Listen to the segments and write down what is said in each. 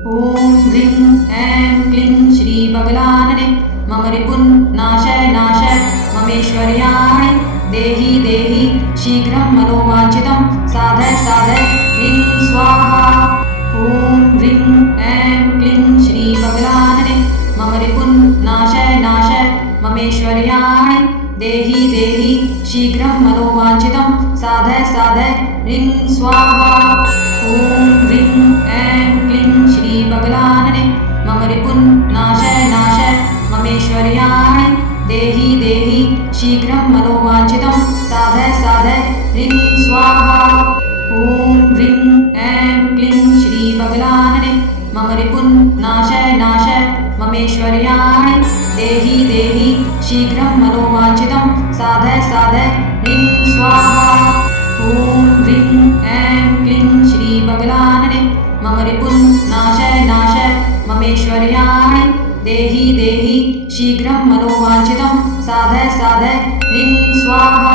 ॐ ह्रीं ऐं क्लीं श्रीबगलानने मम रिपुन्नाशय नाशय ममेश्वर्याणि देहि देहि शीघ्रं मनोवाञ्छितं साधय साधय ह्रीं स्वाहा। ॐ ह्रीं ऐं क्लीं श्रीबगलानने मम रिपुन्नाशय नाशय ममेश्वर्याणि देहि देहि शीघ्रं मनोवाञ्छितं साधय साधय ह्रीं स्वाहा। ॐ ह्रीं ऐं क्लीं श्रीबगलानने मम रिपुन्नाशय नाशय ममेश्वर्याणि देहि देहि शीघ्रं मनोवाञ्छितं साधय साधय ह्रीं स्वाहा। ॐ ह्रीं ऐं क्लीं श्रीबगलानने मम रिपुन्नाशय नाशय ममेश्वर्याणि देहि देहि शीघ्रं मनोवाञ्छितं साधय साधय ह्रीं स्वाहा। ॐ ह्रीं ऐं क्लीं श्रीबगलानने मम रिपुन्नाशय नाशय ममेश्वर्याणि देहि देहि शीघ्रं मनोवाञ्छितं साधय साधय ह्रीं स्वाहा।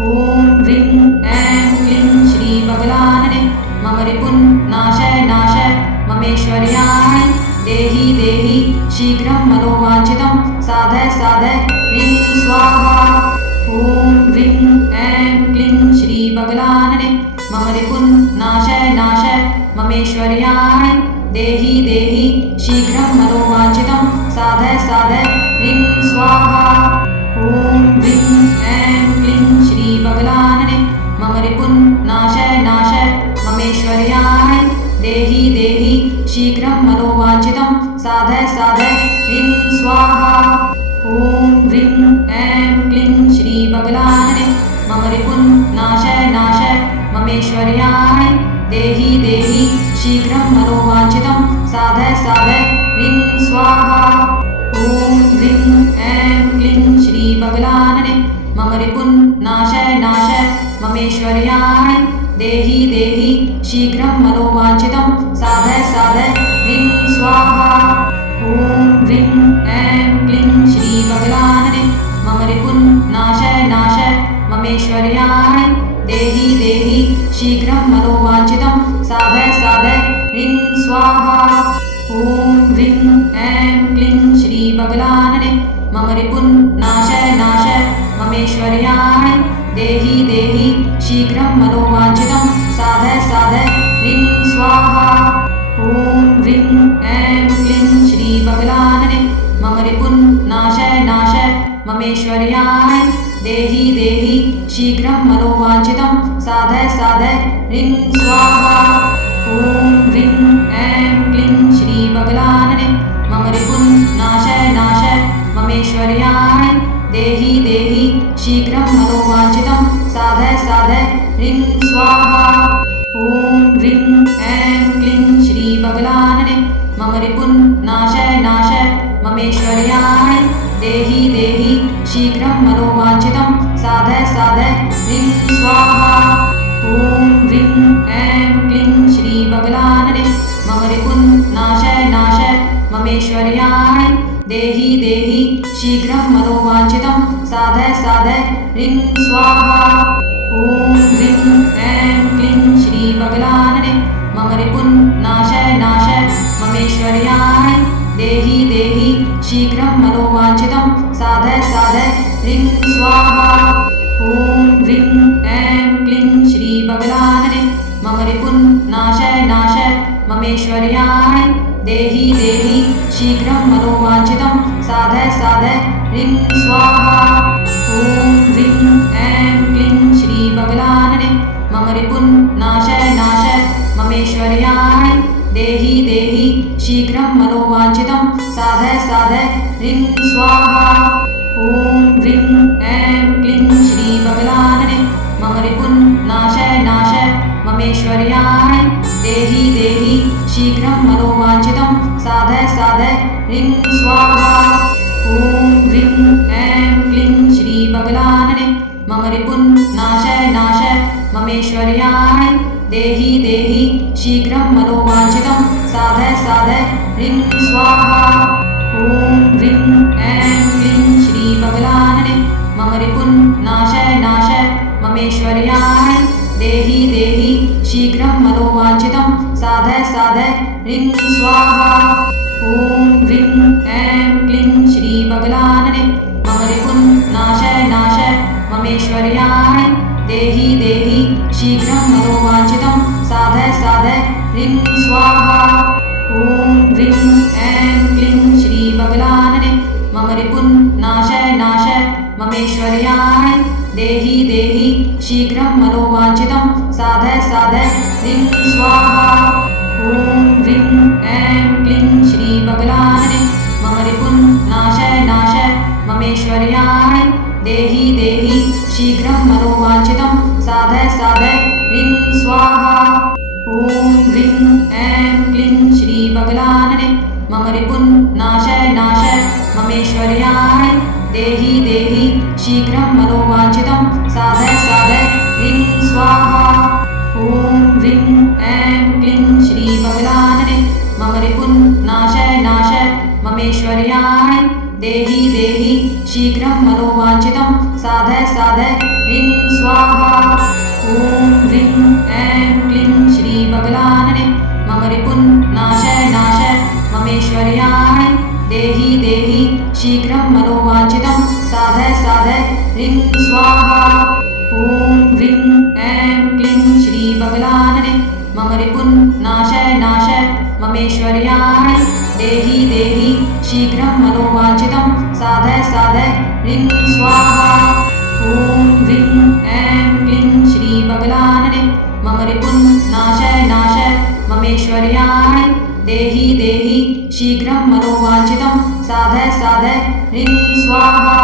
ॐ ह्रीं ऐं क्लीं श्रीबगलानने मम रिपुन्नाशय नाशय ममेश्वर्याणि देहि देहि शीघ्रं मनोवाञ्छितं साधय साधय ह्रीं स्वाहा। ॐ ह्रीं ऐं क्लीं श्रीबगलानने मम रिपुन्नाशय नाशय ममेश्वर्याणि देहि देहि शीघ्रं मनोवाञ्छितं साधय साधय ह्रीं स्वाहा। ॐ ह्रीं ऐं क्लीं श्रीबगलानने मम रिपुन्नाशय नाशय ममेश्वर्याणि देहि देहि शीघ्रं मनोवाञ्छितं साधय साधय ह्रीं स्वाहा। ॐ ह्रीं ऐं क्लीं श्रीबगलानने मम रिपुन्नाशय नाशय ममेश्वर्याणि देहि देहि शीघ्रं मनोवाञ्छितं साधय साधय ह्रीं स्वाहा। ॐ ह्रीं ऐं क्लीं श्रीबगलानने मम रिपुन्नाशय नाशय ममेश्वर्याणि देहि देहि शीघ्रं मनोवाञ्छितं साधय साधय ह्रीं स्वाहा। ॐ ह्रीं ऐं क्लीं श्रीबगलानने मम रिपुन्नाशय नाशय ममेश्वर्याणि देहि देहि शीघ्रं मनोवाञ्छितं साधय साधय ह्रीं स्वाहा। ॐ ह्रीं ऐं क्लीं श्रीबगलानने मम रिपुन्नाशय नाशय ममेश्वर्याणि देहि देहि शीघ्रं मनोवाञ्छितं साधय साधय ह्रीं स्वाहा। ॐ ह्रीं ऐं क्लीं श्रीबगलानने मम रिपुन्नाशय नाशय ममेश्वर्याणि देहि देहि शीघ्रं मनोवाञ्छितं साधय साधय ह्रीं स्वाहा। ॐ ह्रीं ऐं क्लीं श्रीबगलानने मम रिपुन्नाशय नाशय ममेश्वर्याणि देहि देहि शीघ्रं मनोवाञ्छितं साधय साधय ह्रीं स्वाहा। ॐ ह्रीं ऐं क्लीं श्रीबगलानने मम रिपुन्नाशय नाशय ममेश्वर्याणि देहि देहि शीघ्रं मनोवाञ्छितं साधय साधय ह्रीं स्वाहा। ॐ ह्रीं ऐं क्लीं श्रीबगलानने मम रिपुन्नाशय नाशय ममेश्वर्याणि देहि देहि शीघ्रं मनोवाञ्छितं साधय साधय ह्रीं स्वाहा। ॐ ह्रीं ऐं क्लीं श्रीबगलानने मम रिपुन्नाशय नाशय ममेश्वर्याणि देहि देहि शीघ्रं मनोवाञ्छितं साधय साधय ह्रीं स्वाहा। ॐ ह्रीं ऐं क्लीं श्रीबगलानने मम रिपुन्नाशय नाशय ममेश्वर्याणि देहि देहि शीघ्रं मनोवाञ्छितं साधय साधय ह्रीं स्वाहा। ॐ ह्रीं ऐं क्लीं श्रीबगलानने मम रिपुन्नाशय नाशय ममेश्वर्याणि देहि देहि शीघ्रं मनोवाञ्छितं साधय साधय ह्रीं स्वाहा। ॐ ह्रीं ऐं क्लीं श्रीबगलानने मम रिपुन्नाशय नाशय ममेश्वर्याणि देहि देहि शीघ्रं मनोवाञ्छितं साधय साधय ह्रीं स्वाहा। ॐ ह्रीं ऐं क्लीं श्रीबगलानने मम रिपुन्नाशय नाशय ममेश्वर्याणि देहि देहि शीघ्रं मनोवाञ्छितं साधय साधय ह्रीं स्वाहा। ॐ ह्रीं ऐं क्लीं श्रीबगलानने मम रिपुन्नाशय नाशय ममेश्वर्याणि देहि देहि शीघ्रं मनोवाञ्छितं साधय साधय ह्रीं स्वाहा। ॐ ह्रीं ऐं क्लीं श्री बगलानने मम रिपुन्नाशय नाशय ममेश्वर्याणि देहि देहि शीघ्रं मनोवाञ्छितं साधय साधय ह्रीं स्वाहा। ॐ ह्रीं ऐं क्लीं श्री बगलानने मम रिपुन्नाशय नाशय ममेश्वर्याणि देहि देहि शीघ्रं मनोवाञ्छितं साधय साधय ह्रीं स्वाहा। ॐ ह्रीं ऐं क्लीं श्री बगलानने मम रिपुन्नाशय नाशय ममेश्वर्याणि देहि देहि शीघ्रं मनोवाञ्छितं साधय साधय ह्रीं स्वाहा। ॐ ह्रीं ऐं क्लीं श्री बगलानने मम रिपुन्नाशय नाशय ममेश्वर्याणि देहि देहि शीघ्रं मनोवाञ्छितं साधय साधय ह्रीं स्वाहा। ॐ ह्रीं ऐं क्लीं श्री बगलानने मम रिपुन्नाशय नाशय ममेश्वर्याणि देहि देहि शीघ्रं मनोवाञ्छितं साधय साधय ह्रीं स्वाहा। ॐ ह्रीं ऐं क्लीं श्री बगलानने मम रिपुन्नाशय नाशय ममेश्वर्याणि देहि देहि शीघ्रं मनोवाञ्छितं साधय साधय ह्रीं स्वाहा। ॐ ह्रीं ऐं क्लीं श्री बगलानने मम रिपुन्नाशय नाशय ममेश्वर्याणि देहि देहि शीघ्रं मनोवाञ्छितं साधय साधय ह्रीं स्वाहा। ॐ ह्रीं ऐं क्लीं श्री बगलानने मम रिपुन्नाशय नाशय ममेश्वर्याणि देहि देहि शीघ्रं मनोवाञ्छितं साधय साधय ह्रीं स्वाहा।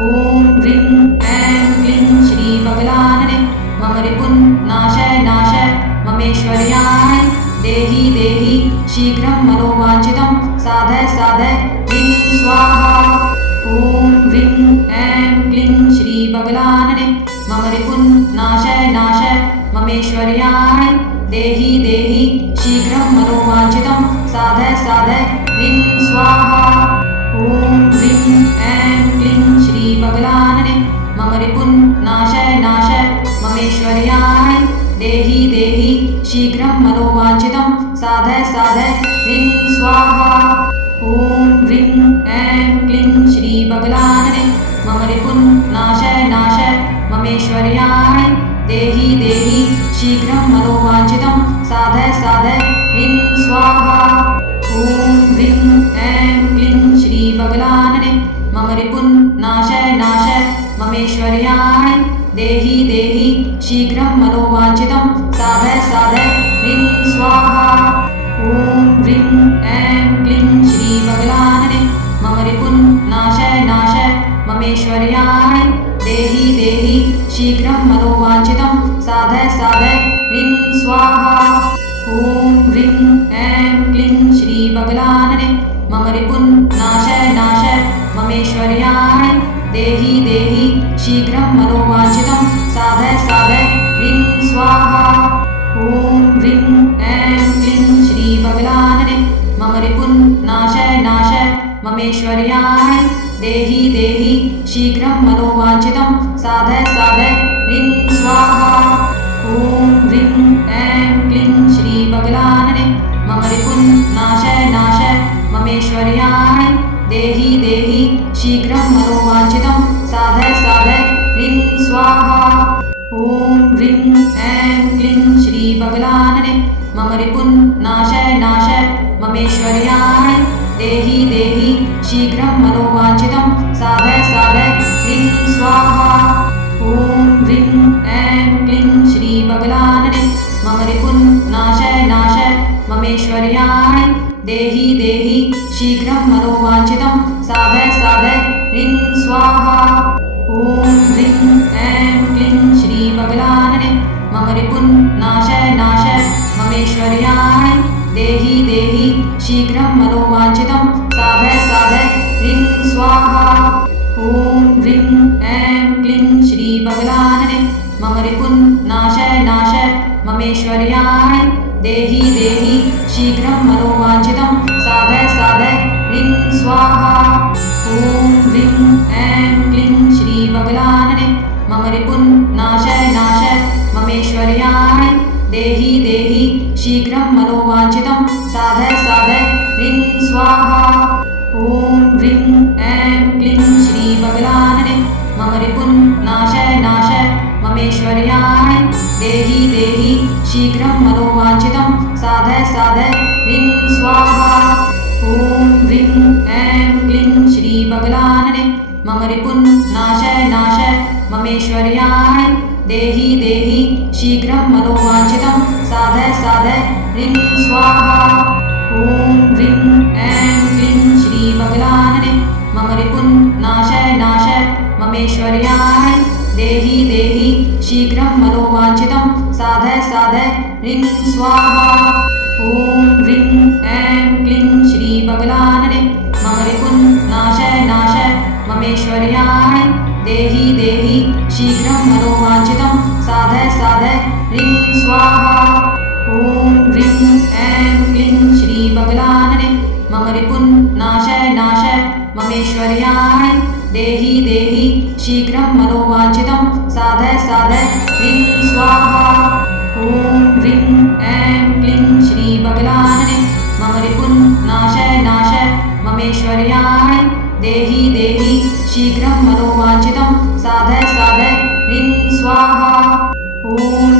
ॐ ह्रीं ऐं क्लीं श्री बगलानने मम रिपुन्नाशय नाशय ममेश्वर्याणि देहि देहि शीघ्रं मनोवाञ्छितं साधय साधय ह्रीं स्वाहा। ॐ ह्रीं ऐं क्लीं श्री बगलानने मम रिपुन्नाशय नाशय ममेश्वर्याणि देहि देहि शीघ्रं मनोवाञ्छितं साधय साधय ह्रीं स्वाहा। ॐ ह्रीं ऐं क्लीं श्री बगलानने मम रिपुन्नाशय नाशय ममेश्वर्याणि देहि देहि शीघ्रं मनोवाञ्छितं साधय साधय ह्रीं स्वाहा। ॐ ह्रीं ऐं क्लीं श्री बगलानने मम रिपुन्नाशय नाशय ममेश्वर्याणि देहि देहि शीघ्रं मनोवाञ्छितं साधय साधय ह्रीं स्वाहा। ॐ ह्रीं ऐं क्लीं श्री बगलानने मम रिपुन्नाशय नाशय ममेश्वर्याणि देहि देहि शीघ्रं मनोवाञ्छितं साधय साधय ह्रीं स्वाहा। ॐ ह्रीं ऐं क्लीं श्री बगलानने मम रिपुन्नाशय नाशय ममेश्वर्याणि देहि देहि शीघ्रं मनोवाञ्छितं साधय साधय ह्रीं स्वाहा। ॐ ह्रीं ऐं क्लीं श्री बगलानने मम रिपुन्नाशय नाशय ममेश्वर्याणि देहि देहि शीघ्रं मनोवाञ्छितं साधय साधय ह्रीं स्वाहा। ॐ ह्रीं ऐं क्लीं श्री बगलानने मम रिपुन्नाशय नाशय ममेश्वर्याणि देहि देहि शीघ्रं मनोवाञ्छितं साधय साधय ह्रीं स्वाहा। ॐ ह्रीं ऐं क्लीं श्री बगलानने मम रिपुन्नाशय नाशय ममेश्वर्याणि देहि देहि शीघ्रं मनोवाञ्छितं साधय साधय ह्रीं स्वाहा। ॐ ह्रीं ऐं क्लीं श्री बगलानने मम रिपुन्नाशय नाशय ममेश्वर्याणि देहि देहि शीघ्रं मनोवाञ्छितं साधय साधय ह्रीं स्वाहा। ॐ ह्रीं ऐं क्लीं श्री बगलानने मम रिपुन्नाशय नाशय ममेश्वर्याणि देहि देहि शीघ्रं मनोवाञ्छितं साधय साधय ह्रीं स्वाहा। ॐ ह्रीं ऐं क्लीं श्री बगलानने मम रिपुन्नाशय नाशय ममेश्वर्याणि देहि देहि शीघ्रं मनोवाञ्छितं साधय साधय ह्रीं स्वाहा। ॐ ह्रीं ऐं क्लीं श्री बगलानने मम रिपुन्नाशय नाशय ममेश्वर्याणि देहि देहि शीघ्रं मनोवाञ्छितं साधय साधय ह्रीं स्वाहा। ॐ ह्रीं ऐं क्लीं श्री बगलानने मम रिपुन्नाशय नाशय ममेश्वर्याणि देहि देहि शीघ्रं साधय साधय ह्रीं स्वाहा ॐ ह्रीं ऐं क्लीं श्रीबगलानने मम रिपुन्नाशय नाशय ममेश्वर्याणि देहि देहि शीघ्रं मनोवाञ्छितं साधय साधय ह्रीं स्वाहा ॐ ह्रीं ऐं क्लीं श्रीबगलानने मम रिपुन्नाशय नाशय ममेश्वर्याणि देहि देहि शीघ्रं मनोवाञ्छितं साधय साधय ह्रीं स्वाहा ॐ ह्रीं ऐं क्लीं श्रीबगलानने मम रिपुन्नाशय नाशय ममेश्वर्याणि देहि देहि शीघ्रं मनोवाञ्छितं साधय साधय ह्रीं स्वाहा ॐ ह्रीं ऐं क्लीं श्रीबगलानने मम रिपुन्नाशय नाशय ममेश्वर्याणि देहि देहि शीघ्रं मनोवाञ्छितं साधय साधय ह्रीं स्वाहा ॐ ह्रीं ऐं क्लीं श्रीबगलानने मम रिपुन्नाशय नाशय ममेश्वर्याणि देहि देहि शीघ्रं मनोवाञ्छितं साधय साधय ह्रीं स्वाहा ॐ ह्रीं ऐं क्लीं श्रीबगलानने मम रिपुन्नाशय नाशय ममेश्वर्याणि देहि देहि शीघ्रं मनोवाञ्छितं साधय साधय ह्रीं स्वाहा ॐ